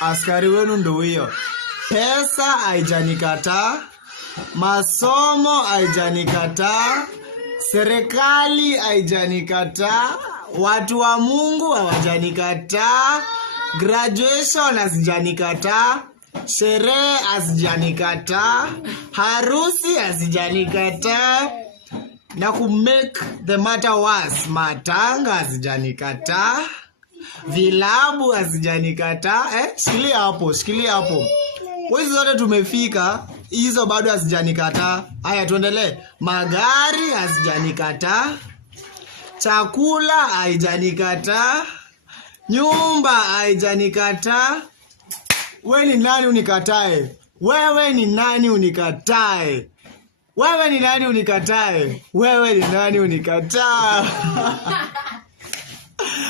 Askari wenu ndo huyo. Pesa haijanikataa, masomo haijanikataa, serikali haijanikataa, watu wa Mungu hawajanikataa, graduation hazijanikataa, sherehe hazijanikataa, harusi hazijanikataa, na ku make the matter worse, matanga hazijanikataa, vilabu hazijanikataa. Shikilia hapo. Kwa hizo zote tumefika, hizo bado hazijanikataa. Haya tuendelee. Magari hazijanikataa, chakula haijanikataa, nyumba haijanikataa. Wewe ni nani unikatae? Wewe ni nani unikataa?